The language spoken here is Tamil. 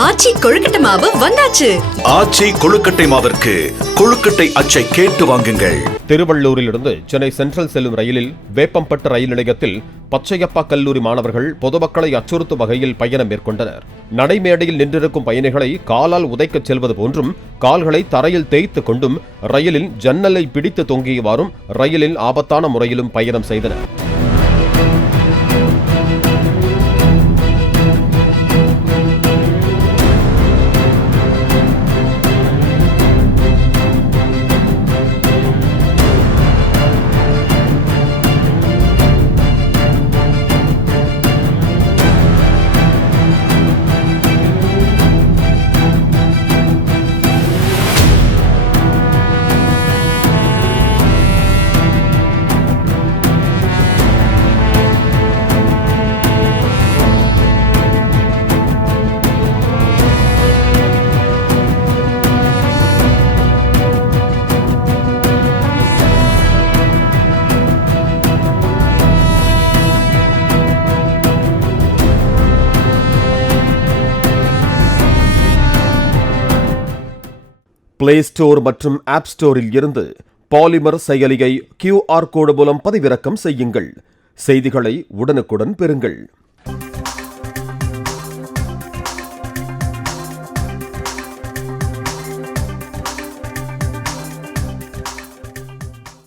ஆச்சி கொழுக்கட்டை மாவு வந்தாச்சு. ஆச்சி கொழுக்கட்டை மாவிற்கு கொழுக்கட்டை அச்சை கேட்டு வாங்குங்கள். திருவள்ளூரிலிருந்து சென்னை சென்ட்ரல் செல்லும் ரயிலில் வேப்பம்பட்டு ரயில் நிலையத்தில் பச்சையப்பா கல்லூரி மாணவர்கள் பொதுமக்களை அச்சுறுத்தும் வகையில் பயணம் மேற்கொண்டனர். நடைமேடையில் நின்றிருக்கும் பயணிகளை காலால் உதைக்கச் செல்வது போன்றும் கால்களை தரையில் தேய்த்து கொண்டும் ரயிலில் ஜன்னலை பிடித்து தொங்கியவாறும் ரயிலில் ஆபத்தான முறையிலும் பயணம் செய்தனர். பிளே ஸ்டோர் மற்றும் ஆப் ஸ்டோரில் இருந்து பாலிமர் செயலியை QR கோடு மூலம் பதிவிறக்கம் செய்யுங்கள். செய்திகளை உடனுக்குடன் பெறுங்கள்.